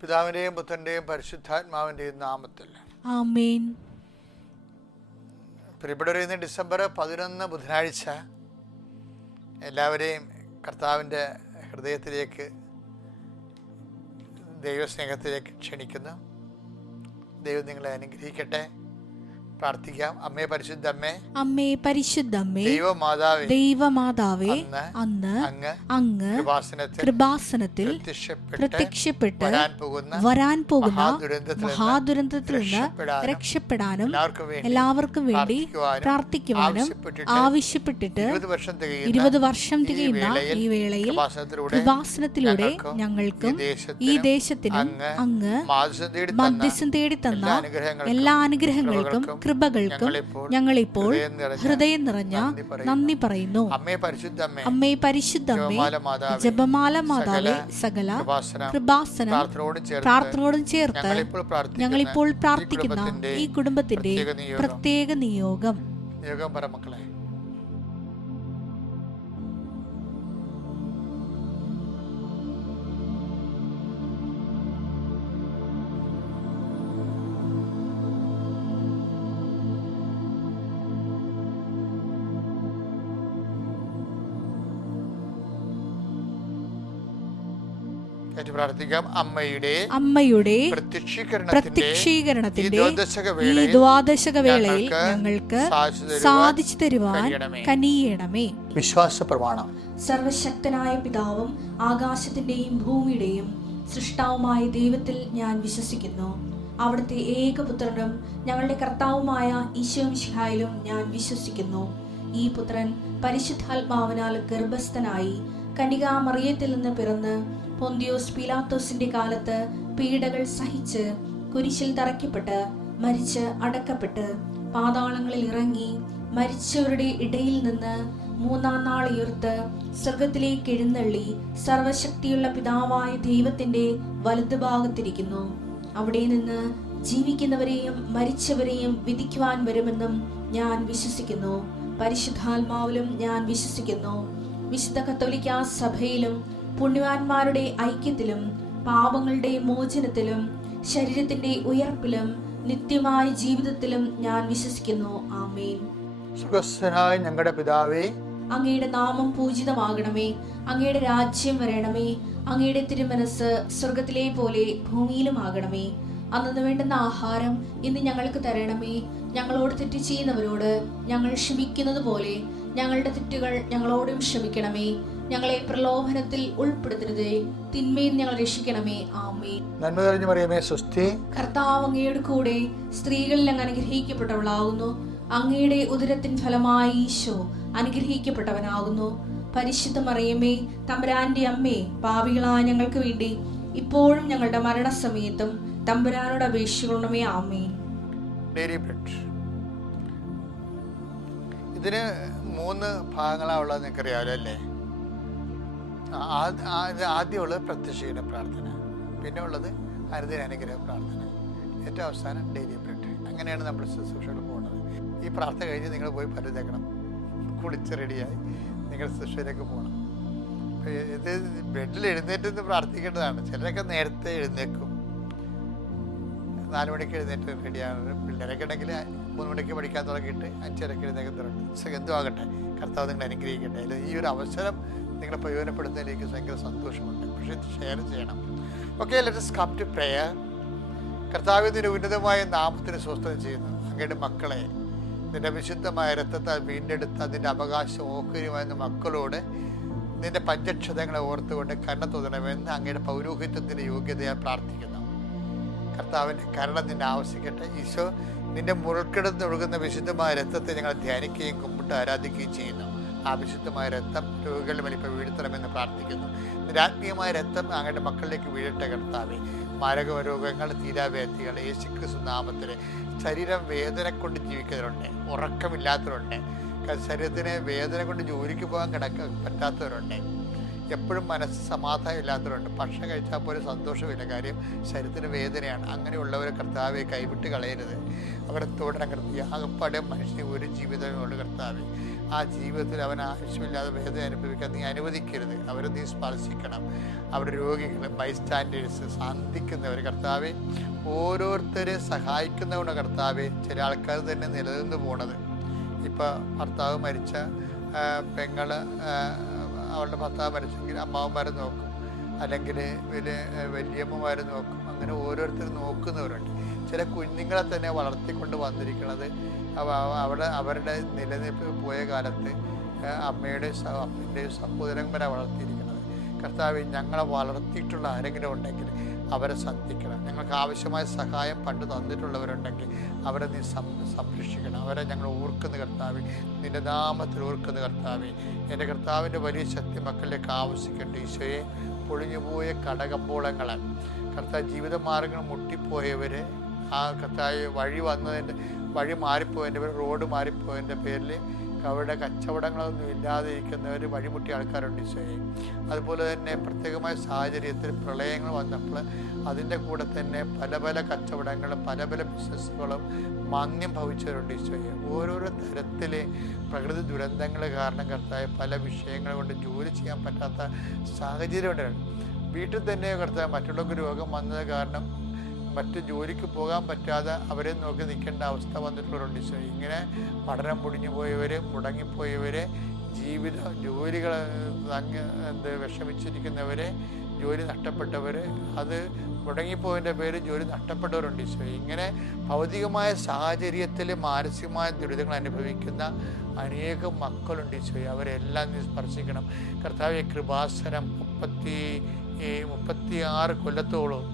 പിതാവിന്റെയും പുത്രന്റെയും പരിശുദ്ധാത്മാവിന്റെയും നാമത്തിൽ ആമേൻ. പ്രിയപ്പെട്ടവരെ, ഇന്ന് ഡിസംബർ 11 ബുധനാഴ്ച എല്ലാവരെയും കർത്താവിൻ്റെ ഹൃദയത്തിലേക്ക്, ദൈവസ്നേഹത്തിലേക്ക് ക്ഷണിക്കുന്നു. ദൈവം നിങ്ങളെ അനുഗ്രഹിക്കട്ടെ. പ്രാർത്ഥിക്കാം. അമ്മേ പരിശുദ്ധ അമ്മേ, അമ്മേ പരിശുദ്ധ അമ്മേ, ദൈവമാതാവേ, ദൈവമാതാവേ, അന്ന് അങ്ങ് കൃപാസനത്തിൽ പ്രത്യക്ഷപ്പെട്ട് വരാൻ പോകുന്ന മഹാദുരന്തത്തിൽ നിന്ന് രക്ഷപ്പെടാനും എല്ലാവർക്കും വേണ്ടി പ്രാർത്ഥിക്കുവാനും ആവശ്യപ്പെട്ടിട്ട് 20 വർഷം തികയുന്ന ഈ വേളയിൽ കൃപാസനത്തിലൂടെ ഞങ്ങൾക്കും ഈ ദേശത്തിനും അങ്ങ് മധ്യസ്ഥം തേടി തന്ന എല്ലാ അനുഗ്രഹങ്ങൾക്കും കൃപകൾക്കും ഞങ്ങളിപ്പോൾ ഹൃദയം നിറഞ്ഞ നന്ദി പറയുന്നു. അമ്മേ പരിശുദ്ധ അമ്മേ, ജപമാല മാതാവേ, സകല കൃപാസനം പ്രാർത്ഥനയോടും ചേർത്ത് ഞങ്ങളിപ്പോൾ പ്രാർത്ഥിക്കുന്ന ഈ കുടുംബത്തിന്റെ പ്രത്യേക നിയോഗം. മക്കളെ, പ്രാർത്ഥിക്കാം. അമ്മയുടെ പ്രത്യക്ഷീകരണത്തിന്റെ ഈ ദ്വാദശക വേളയിൽ ഞങ്ങൾക്ക് സാധിച്ചു തരുവാൻ കനിയണമേ. വിശ്വാസ പ്രമാണം. സർവശക്തനായ പിതാവും ആകാശത്തിന്റെയും ഭൂമിയുടെയും സൃഷ്ടാവുമായ ദൈവത്തിൽ ഞാൻ വിശ്വസിക്കുന്നു. അവിടുത്തെ ഏകപുത്രനും ഞങ്ങളുടെ കർത്താവുമായ ഈശോ മിശിഹായിലും ഞാൻ വിശ്വസിക്കുന്നു. ഈ പുത്രൻ പരിശുദ്ധാത്മാവിനാൽ ഗർഭസ്ഥനായി കന്യകാമറിയത്തിൽ നിന്ന് പിറന്ന് പൊന്തിയോസ് പീലാത്തോസിന്റെ കാലത്ത് പീഡകൾ സഹിച്ച് കുരിശിൽ തറയ്ക്കപ്പെട്ട് മരിച്ച് അടക്കപ്പെട്ട് പാതാളങ്ങളിൽ ഇറങ്ങി മരിച്ചവരുടെ ഇടയിൽ നിന്ന് 3-ാം നാൾ ഉയർത്ത് സ്വർഗത്തിലേക്ക് എഴുന്നള്ളി സർവശക്തിയുള്ള പിതാവായ ദൈവത്തിന്റെ വലതുഭാഗത്തിരിക്കുന്നു. അവിടെ നിന്ന് ജീവിക്കുന്നവരെയും മരിച്ചവരെയും വിധിക്കുവാൻ വരുമെന്നും ഞാൻ വിശ്വസിക്കുന്നു. പരിശുദ്ധാത്മാവിലും ഞാൻ വിശ്വസിക്കുന്നു. വിശുദ്ധ കത്തോലിക്കാ സഭയിലും പുണ്യവാന്മാരുടെ ഐക്യത്തിലും പാപങ്ങളുടെ മോചനത്തിലും ശരീരത്തിന്റെ ഉയർപ്പിലും നിത്യമായ ജീവിതത്തിലും ഞാൻ വിശ്വസിക്കുന്നു. ആമേൻ. സുഖസ്ഥനായ ഞങ്ങളുടെ പിതാവേ, അങ്ങയുടെ നാമം പൂജിതമാകണമേ. അങ്ങയുടെ രാജ്യം വരണമേ. അങ്ങയുടെ തിരുമനസ് സ്വർഗത്തിലെ പോലെ ഭൂമിയിലും ആകണമേ. അന്നു വേണ്ടുന്ന ആഹാരം ഇന്ന് ഞങ്ങൾക്ക് തരണമേ. ഞങ്ങളോട് തെറ്റ് ചെയ്യുന്നവരോട് ഞങ്ങൾ ക്ഷമിക്കുന്നത് പോലെ ഞങ്ങളുടെ തെറ്റുകൾ ഞങ്ങളോടും ക്ഷമിക്കണമേ. ഞങ്ങളെ പ്രലോഭനത്തിൽ ഉൾപ്പെടുത്തരുതേ, തിന്മയിൽ ഞങ്ങൾ രക്ഷിക്കണമേ. ആമേൻ. നന്മ നിറഞ്ഞ മറിയമേ, സ്വസ്തി. കർത്താവ് അങ്ങയുടെ കൂടെ സ്ത്രീകളിൽ അങ്ങ് അനുഗ്രഹിക്കപ്പെട്ടവളാകുന്നു. അങ്ങയുടെ ഉദരത്തിൻ ഫലമായി ഈശോ അനുഗ്രഹിക്കപ്പെട്ടവനാകുന്നു. പരിശുദ്ധ മറിയമേ, തമ്പുരാന്റെ അമ്മേ, പാപികളായ ഞങ്ങൾക്ക് വേണ്ടി ഇപ്പോഴും ഞങ്ങളുടെ മരണസമയത്തും തമ്പുരാനോട് അപേക്ഷിക്കണമേ. ആമേൻ. ഇതിന് 3 ഭാഗങ്ങളാണുള്ളത്, നിങ്ങൾക്കറിയാമല്ലോ അല്ലേ? ആദ്യമുള്ളത് പ്രത്യക്ഷീകരണ പ്രാർത്ഥന, പിന്നെ ഉള്ളത് അനുദിന അനുഗ്രഹ പ്രാർത്ഥന, ഏറ്റവും അവസാനം ഡെയിലി ബ്രെഡ്. അങ്ങനെയാണ് നമ്മൾ ശുശ്രൂഷകൾ പോകുന്നത്. ഈ പ്രാർത്ഥന കഴിഞ്ഞ് നിങ്ങൾ പോയി പല്ലുതേക്കണം, കുളിച്ച് റെഡിയായി നിങ്ങൾ ശുശ്രൂഷയിലേക്ക് പോകണം. ഇത് ബെഡിൽ എഴുന്നേറ്റ് പ്രാർത്ഥിക്കേണ്ടതാണ്. ചിലരൊക്കെ നേരത്തെ എഴുന്നേക്കും, 4 മണിക്ക് എഴുന്നേറ്റ് റെഡിയാണ്. പിള്ളേരൊക്കെ ഉണ്ടെങ്കിൽ 3 മണിക്ക് പഠിക്കാൻ തുടങ്ങിയിട്ട് 5:30 എഴുന്നേക്കുന്നുണ്ട്. എന്തും ആകട്ടെ, കർത്താവ് നിങ്ങൾ അനുഗ്രഹിക്കട്ടെ. ഈ ഒരു അവസരം നിങ്ങളെ പ്രയോജനപ്പെടുന്നതിലേക്ക് ഭയങ്കര സന്തോഷമുണ്ട്. പക്ഷേ ഇത് ഷെയർ ചെയ്യണം. Okay, let us come to prayer. കർത്താവിൻ്റെ ഉന്നതമായ നാമത്തിന് സ്വസ്ഥത ചെയ്യുന്നു. അങ്ങയുടെ മക്കളെ നിന്റെ വിശുദ്ധമായ രക്തത്താൽ വീണ്ടെടുത്ത് അതിൻ്റെ അവകാശം ഓഹരിയുമായിരുന്ന മക്കളോട് നിന്റെ പഞ്ചക്ഷതങ്ങളെ ഓർത്തുകൊണ്ട് കണ്ണ തോന്നണമെന്ന് അങ്ങയുടെ പൗരോഹിത്യത്തിൻ്റെ യോഗ്യതയാൽ പ്രാർത്ഥിക്കുന്നു. കർത്താവിൻ്റെ കരുണ നിന്നെ ആവശ്യിക്കട്ടെ. ഈശോ, നിന്റെ മുൾക്കിടന്ന് ഒഴുകുന്ന വിശുദ്ധമായ രക്തത്തെ ഞങ്ങൾ ധ്യാനിക്കുകയും കുമ്പിട്ട് ആരാധിക്കുകയും ചെയ്യുന്നു. ആ വിശുദ്ധമായ രക്തം രോഗികളുടെ മേൽ ഇപ്പോൾ വീഴ്ത്തണമെന്ന് പ്രാർത്ഥിക്കുന്നു. നിരാത്മീയമായ രക്തം അങ്ങയുടെ മക്കളിലേക്ക് വീഴട്ടെ കർത്താവേ. മാരക രോഗങ്ങൾ, തീരാവ്യാധികൾ യേശുക്രിസ്തു നാമത്തിൽ, ശരീരം വേദന കൊണ്ട് ജീവിക്കുന്നവരുണ്ട്, ഉറക്കമില്ലാത്തവരുണ്ട്, ശരീരത്തിന് വേദന കൊണ്ട് ജോലിക്ക് പോകാൻ പറ്റാത്തവരുണ്ട്. എപ്പോഴും മനസ്സ് സമാധാനം ഇല്ലാത്തവരുണ്ട്. ഭക്ഷണം കഴിച്ചാൽ പോലും സന്തോഷമില്ല, കാര്യം ശരീരത്തിന് വേദനയാണ്. അങ്ങനെയുള്ളവരെ കർത്താവെ കൈവിട്ട് കളയരുത്. അവരെ തുടരണം കർത്താവേ. ആകപ്പാടെ മനുഷ്യന് ഒരു ജീവിതമുണ്ട് കർത്താവെ. ആ ജീവിതത്തിൽ അവൻ ആവശ്യമില്ലാതെ വേദന അനുഭവിക്കാൻ നീ അനുവദിക്കരുത്. അവരെ നീ സ്പർശിക്കണം. അവരുടെ രോഗികൾ, ബൈസ്റ്റാൻഡേഴ്സ്, സാന്ധിക്കുന്നവർ കർത്താവെ, ഓരോരുത്തരെ സഹായിക്കുന്നവരുടെ കർത്താവെ. ചില ആൾക്കാർ തന്നെ നിലനിന്ന് പോണത്, ഇപ്പം ഭർത്താവ് മരിച്ച പെങ്ങള് അവളുടെ ഭർത്താവ് മരിച്ചെങ്കിൽ അമ്മാവന്മാരെ നോക്കും, അല്ലെങ്കിൽ വലിയമ്മമാരെ നോക്കും. അങ്ങനെ ഓരോരുത്തർ നോക്കുന്നവരുണ്ട്. ചില കുഞ്ഞുങ്ങളെ തന്നെ വളർത്തിക്കൊണ്ട് വന്നിരിക്കുന്നത് അവരുടെ നിലനിൽപ്പ് പോയ കാലത്ത് അപ്പൻ്റെയും സഹോദരന്മാരെ വളർത്തിയിരിക്കുന്നത്. കർത്താവ്, ഞങ്ങളെ വളർത്തിയിട്ടുള്ള ആരെങ്കിലും ഉണ്ടെങ്കിൽ അവരെ സന്ധിക്കണം. ഞങ്ങൾക്ക് ആവശ്യമായ സഹായം പണ്ട് തന്നിട്ടുള്ളവരുണ്ടെങ്കിൽ അവരെ നീ സംരക്ഷിക്കണം. അവരെ ഞങ്ങൾ ഓർക്കുന്ന കർത്താവേ, നിന്റെ നാമത്തിൽ ഓർക്കുന്ന കർത്താവേ. എൻ്റെ കർത്താവിൻ്റെ വലിയ ശക്തി മക്കളിലേക്ക് ആവശ്യിക്കട്ടെ. ഈശോയെ, പൊളിഞ്ഞുപോയ കടകമ്പോളങ്ങളെ കർത്താവ്, ജീവിതമാർഗ്ഗങ്ങൾ മുട്ടിപ്പോയവർ, ആ കർത്താവ് വഴി മാറിപ്പോയതിൻ്റെ പേര്, റോഡ് മാറിപ്പോയതിൻ്റെ പേരിൽ അവരുടെ കച്ചവടങ്ങളൊന്നും ഇല്ലാതെ ഇരിക്കുന്നവർ, വഴിമുട്ടിയ ആൾക്കാരുണ്ട് ഈശോയെ. അതുപോലെ തന്നെ പ്രത്യേകമായ സാഹചര്യത്തിൽ പ്രളയങ്ങൾ വന്നപ്പോൾ അതിൻ്റെ കൂടെ തന്നെ പല പല കച്ചവടങ്ങളും പല പല ബിസിനസ്സുകളും മാന്ദ്യം ഭവിച്ചവരുണ്ട് ഈശോയെ. ഓരോരോ തരത്തിൽ പ്രകൃതി ദുരന്തങ്ങൾ കാരണം കർത്താവ് പല വിഷയങ്ങൾ കൊണ്ട് ജോലി ചെയ്യാൻ പറ്റാത്ത സാഹചര്യം ഉണ്ടായിരുന്നു. വീട്ടിൽ തന്നെ കർത്താവ് മറ്റുള്ളവർക്ക് രോഗം വന്നത് കാരണം മറ്റ് ജോലിക്ക് പോകാൻ പറ്റാതെ അവരെ നോക്കി നിൽക്കേണ്ട അവസ്ഥ വന്നിട്ടുള്ളവരുണ്ട് ഈശോയെ. ഇങ്ങനെ പഠനം മുടിഞ്ഞു പോയവർ, മുടങ്ങിപ്പോയവർ, ജോലികൾ വിഷമിച്ചിരിക്കുന്നവർ, ജോലി നഷ്ടപ്പെട്ടവർ, അത് മുടങ്ങിപ്പോയതിൻ്റെ പേര് ജോലി നഷ്ടപ്പെട്ടവരുണ്ട് ഈശോയെ. ഇങ്ങനെ ഭൗതികമായ സാഹചര്യത്തിൽ മാനസികമായ ദുരിതങ്ങൾ അനുഭവിക്കുന്ന അനേകം മക്കളുണ്ട് ഈശോയെ. അവരെല്ലാം നീ സ്പർശിക്കണം കർത്താവെ. കൃപാസനം 36 കൊല്ലത്തോളം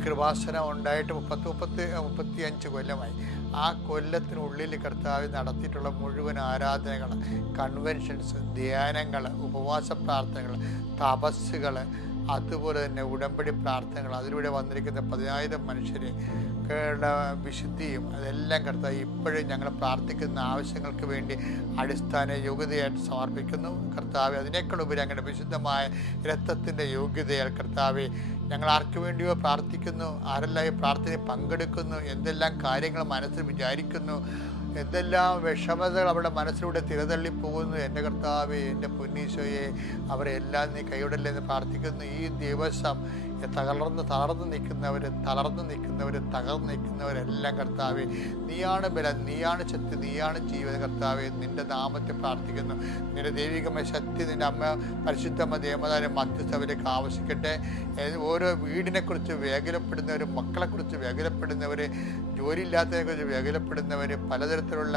കൃപാസനം ഉണ്ടായിട്ട് 35 കൊല്ലമായി. ആ കൊല്ലത്തിനുള്ളിൽ കർത്താവ് നടത്തിയിട്ടുള്ള മുഴുവൻ ആരാധനകൾ, കൺവെൻഷൻസ്, ധ്യാനങ്ങൾ, ഉപവാസ പ്രാർത്ഥനകൾ, തപസ്സുകൾ, അതുപോലെ തന്നെ ഉടമ്പടി പ്രാർത്ഥനകൾ, അതിലൂടെ വന്നിരിക്കുന്ന 10,000 മനുഷ്യരെ വിശുദ്ധിയും, അതെല്ലാം കർത്താവ് ഇപ്പോഴും ഞങ്ങൾ പ്രാർത്ഥിക്കുന്ന ആവശ്യങ്ങൾക്ക് വേണ്ടി അടിസ്ഥാന യോഗ്യതയായിട്ട് സമർപ്പിക്കുന്നു കർത്താവ്. അതിനേക്കാളുപരി അങ്ങനെ വിശുദ്ധമായ രക്തത്തിൻ്റെ യോഗ്യതയാൽ കർത്താവെ ഞങ്ങൾ ആർക്ക് വേണ്ടിയോ പ്രാർത്ഥിക്കുന്നു, ആരെല്ലാം ഈ പ്രാർത്ഥനയിൽ പങ്കെടുക്കുന്നു, എന്തെല്ലാം കാര്യങ്ങൾ മനസ്സിൽ വിചാരിക്കുന്നു, എന്തെല്ലാം വിഷമതകൾ അവരുടെ മനസ്സിലൂടെ തിരതള്ളിപ്പോകുന്നു. എൻ്റെ കർത്താവേ, എൻ്റെ പൊന്നീശോയെ, അവരെല്ലാം നീ കൈവിടല്ലെന്ന് പ്രാർത്ഥിക്കുന്നു. ഈ ദിവസം തളർന്നു നിൽക്കുന്നവരെല്ലാം കർത്താവേ, നീയാണ് ബലം, നീയാണ് ശക്തി, നീയാണ് ജീവൻ കർത്താവേ. നിൻ്റെ നാമത്തെ പ്രാർത്ഥിക്കുന്നു. നിൻ്റെ ദൈവികമായ ശക്തി നിൻ്റെ അമ്മ പരിശുദ്ധമ്മ ദേവതാരം മധ്യസ്ഥവരേക്ക് ആവശ്യിക്കട്ടെ. ഓരോ വീടിനെക്കുറിച്ച് വേഗലപ്പെടുന്നവർ, മക്കളെക്കുറിച്ച് വേഗലപ്പെടുന്നവർ, ജോലിയില്ലാത്തതിനെക്കുറിച്ച് വേഗലപ്പെടുന്നവർ, പലതരത്തിലുള്ള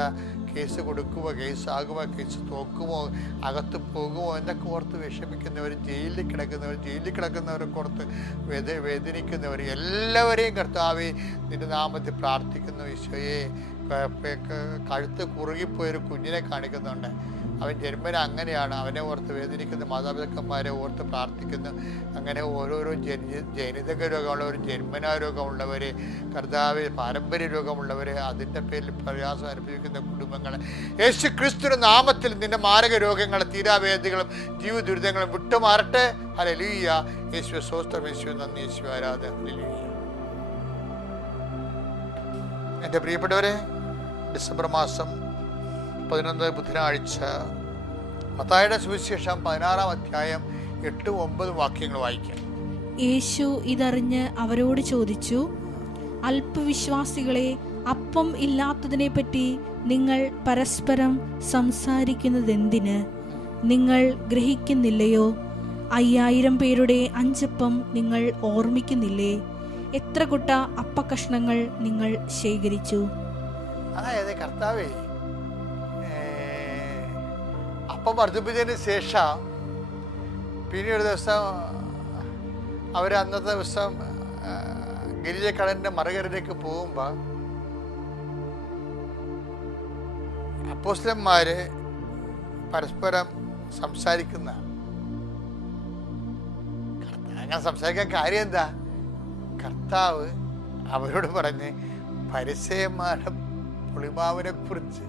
കേസ് കൊടുക്കുമോ, കേസാകുമോ, കേസ് തോക്കുമോ, അകത്ത് പോകുമോ എന്നൊക്കെ ഓർത്ത് വിഷമിക്കുന്നവർ, ജയിലിൽ കിടക്കുന്നവരൊക്കെ ഓർത്ത് വേദനിക്കുന്നവർ എല്ലാവരെയും കർത്താവേ നിന്റെ നാമത്തിൽ പ്രാർത്ഥിക്കുന്നു. ഈശോയെ, കഴുത്ത് കുറുകിപ്പോയൊരു കുഞ്ഞിനെ കാണിക്കുന്നുണ്ട്. അവൻ ജന്മന അങ്ങനെയാണ്. അവനെ ഓർത്ത് വേദനിക്കുന്ന മാതാപിതാക്കന്മാരെ ഓർത്ത് പ്രാർത്ഥിക്കുന്നു. അങ്ങനെ ഓരോരോ ജനിതക രോഗമുള്ളവർ, ജന്മനാ രോഗമുള്ളവർ, കർത്താവ് പാരമ്പര്യ രോഗമുള്ളവർ, അതിൻ്റെ പേരിൽ പ്രയാസം അനുഭവിക്കുന്ന കുടുംബങ്ങൾ, യേശു ക്രിസ്തുവിന്റെ നാമത്തിൽ നിന്റെ മാരക രോഗങ്ങളും തീരാവേദികളും ജീവ ദുരിതങ്ങളും വിട്ടുമാറട്ടെ. ഹല്ലേലൂയ. യേശുവേ സ്തോത്രം, യേശുവേ നന്ദി, യേശുവേ ആരാധന. ഹല്ലേലൂയ. എൻ്റെ പ്രിയപ്പെട്ടവരെ, ഡിസംബർ മാസം 11 ബുധനാഴ്ച മത്തായിയുടെ സുവിശേഷം 16-ാം അധ്യായം 8-9 വാക്യങ്ങൾ വായിക്കാം. യേശു ഇതറിഞ്ഞ് അവരോട് ചോദിച്ചു, അല്പവിശ്വാസികളെ, അപ്പം ഇല്ലാത്തതിനെ പറ്റി നിങ്ങൾ പരസ്പരം സംസാരിക്കുന്നതെന്തിന്? നിങ്ങൾ ഗ്രഹിക്കുന്നില്ലയോ? 5000 പേരുടെ 5 അപ്പം നിങ്ങൾ ഓർമ്മിക്കുന്നില്ലേ? എത്ര കുട്ട അപ്പക്കഷ്ണങ്ങൾ നിങ്ങൾ ശേഖരിച്ചു? അതായത് കർത്താവേ, അപ്പം വർദ്ധിപ്പിച്ചതിന് ശേഷം പിന്നീട് ദിവസം അന്നത്തെ ദിവസം ഗിരിജക്കടലിൻ്റെ മറുകരയിലേക്ക് പോകുമ്പോൾ അപ്പോസ്തലന്മാര് പരസ്പരം സംസാരിക്കുന്ന, അങ്ങനെ സംസാരിക്കാൻ കാര്യം എന്താ? കർത്താവ് അവരോട് പറഞ്ഞ്, ഫരിസേയന്മാരുടെ പുളിമാവിനെ കുറിച്ച്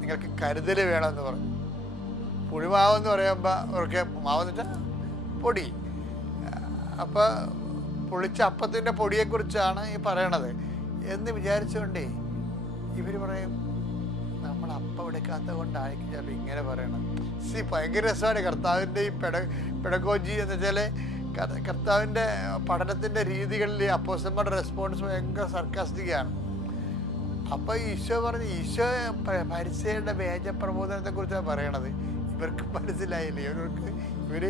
നിങ്ങൾക്ക് കരുതൽ വേണമെന്ന് പറഞ്ഞു. പുളിമാവെന്ന് പറയുമ്പോൾ അവർക്ക് മാവെന്ന് വെച്ചാൽ പൊടി. അപ്പോൾ പുളിച്ച അപ്പത്തിൻ്റെ പൊടിയെക്കുറിച്ചാണ് ഈ പറയണത് എന്ന് വിചാരിച്ചുകൊണ്ടേ ഇവർ പറയും നമ്മൾ അപ്പം എടുക്കാത്തത് കൊണ്ടായിരിക്കും ചിലപ്പോൾ ഇങ്ങനെ പറയണം. ഭയങ്കര രസമാണ് കർത്താവിൻ്റെ ഈ പെഡഗോജി എന്ന് വെച്ചാൽ കർത്താവിൻ്റെ പഠനത്തിൻ്റെ രീതികളിൽ അപ്പോസ്തലന്മാരുടെ റെസ്പോൺസ് ഭയങ്കര സർക്കാസ്റ്റിക്കാണ്. അപ്പോൾ ഈശോ പരിസയുടെ വേദപ്രബോധനത്തെക്കുറിച്ചാണ് പറയണത്. ഇവർക്ക് മനസ്സിലായില്ലേ, ഇവർ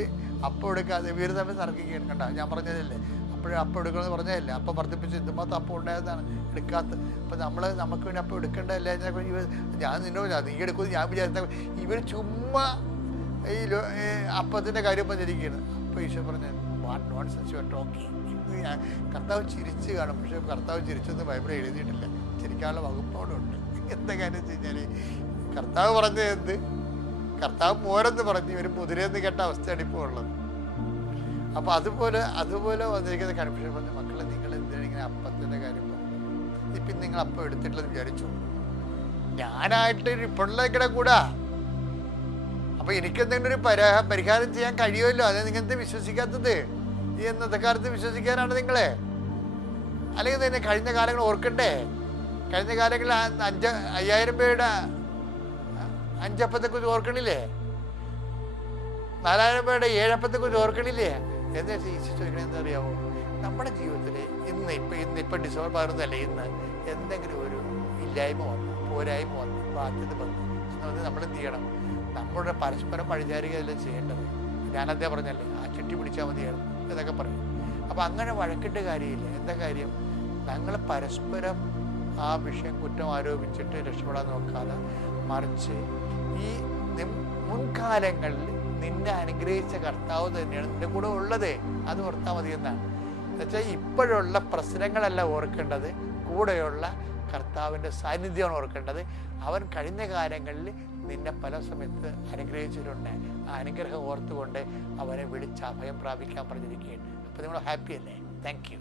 അപ്പം എടുക്കാതെ ഇവർ തമ്മിൽ തർക്കിക്കുകയാണ്. കണ്ട, ഞാൻ പറഞ്ഞതല്ലേ അപ്പോഴും അപ്പം എടുക്കണമെന്ന് പറഞ്ഞതല്ലേ, അപ്പം വർദ്ധിപ്പിച്ച് ഇതുമാത്രം അപ്പം ഉണ്ടായതാണ് എടുക്കാത്തത്. അപ്പം നമുക്ക് വേണ്ടി അപ്പം എടുക്കേണ്ടതല്ലേ, ഞാൻ നീ എടുക്കുമെന്ന് ഞാൻ വിചാരിച്ച ഇവർ ചുമ്മാ ഈ അപ്പത്തിൻ്റെ കാര്യം പറഞ്ഞിരിക്കുകയാണ്. അപ്പോൾ ഈശോ പറഞ്ഞു what nonsense you are talking. കർത്താവ് ചിരിച്ച് കാണും, പക്ഷെ കർത്താവ് ചിരിച്ചൊന്നും ബൈബിൾ എഴുതിയിട്ടില്ല. ചിരിക്കാനുള്ള വകുപ്പോടുണ്ട്. എന്താ കാര്യം വെച്ച് കഴിഞ്ഞാൽ കർത്താവ് പറഞ്ഞത് എന്ത്, കർത്താവ് മോരെന്ന് പറഞ്ഞു ഇവർ മുതിരെന്ന് കേട്ട അവസ്ഥയാണ് ഇപ്പോൾ ഉള്ളത്. അപ്പോൾ അതുപോലെ വന്നിരിക്കുന്ന കൺഫ്യൂഷൻ പറഞ്ഞു, മക്കളെ നിങ്ങൾ എന്തിനാണ് ഇങ്ങനെ അപ്പത്തിൻ്റെ കാര്യം പറഞ്ഞു? ഇപ്പം നിങ്ങൾ അപ്പം എടുത്തിട്ടില്ലെന്ന് വിചാരിച്ചു, ഞാനായിട്ട് ഇപ്പോഴേക്കിടെ കൂടാ. അപ്പോൾ എനിക്കെന്തെങ്കിലും ഒരു പരിഹാരം ചെയ്യാൻ കഴിയുമല്ലോ. അത് നിങ്ങളെന്ത് വിശ്വസിക്കാത്തത്? ഈ ഇന്നത്തെ കാലത്ത് വിശ്വസിക്കാനാണ് നിങ്ങളെ? അല്ലെങ്കിൽ തന്നെ കഴിഞ്ഞ കാലങ്ങൾ ഓർക്കണ്ടേ? കഴിഞ്ഞ കാലങ്ങളിൽ 5000 പേരുടെ 5 അപ്പത്തെക്കുറിച്ച് ഓർക്കണില്ലേ? 4000 പേരുടെ 7 അപ്പത്തെക്കുറിച്ച് ഓർക്കണില്ലേ? എന്താ ഈശോ ചോദിക്കണേ എന്താ അറിയാമോ? നമ്മുടെ ജീവിതത്തിൽ ഇപ്പം ഡിസംബർ 11 ഇന്ന് എന്തെങ്കിലും ഒരു ഇല്ലായ്മ വന്നു, പോരായ്മ വന്നു, ബാധ്യത വന്നു, നമ്മളെന്ത് ചെയ്യണം? നമ്മുടെ പരസ്പരം പഴിചാരുകയല്ല ചെയ്യേണ്ടത്. ഞാനതേ പറഞ്ഞല്ലേ, ആ ചുറ്റി പിടിച്ചാൽ മതിയായിരുന്നു എന്നൊക്കെ പറയും. അപ്പം അങ്ങനെ വഴക്കിട്ട് കാര്യമില്ല. എന്താ കാര്യം? ഞങ്ങൾ പരസ്പരം ആ വിഷയം കുറ്റം ആരോപിച്ചിട്ട് രക്ഷപ്പെടാൻ നോക്കാതെ, മറിച്ച് ഈ മുൻകാലങ്ങളിൽ നിന്നെ അനുഗ്രഹിച്ച കർത്താവ് തന്നെയാണ് നിന്റെ കൂടെ ഉള്ളത്, അത് ഓർത്താൽ മതി എന്നാണ്. എന്നുവെച്ചാൽ ഇപ്പോഴുള്ള പ്രശ്നങ്ങളല്ല ഓർക്കേണ്ടത്, കൂടെയുള്ള കർത്താവിൻ്റെ സാന്നിധ്യമാണ് ഓർക്കേണ്ടത്. അവൻ കഴിഞ്ഞ കാലങ്ങളിൽ നിന്നെ പല സമയത്ത് അനുഗ്രഹിച്ചിട്ടുണ്ട്. ആ അനുഗ്രഹം ഓർത്തുകൊണ്ട് അവനെ വിളിച്ച് അഭയം പ്രാപിക്കാൻ പറഞ്ഞിരിക്കുകയാണ്. അപ്പോൾ നിങ്ങൾ ഹാപ്പി അല്ലേ? Thank you.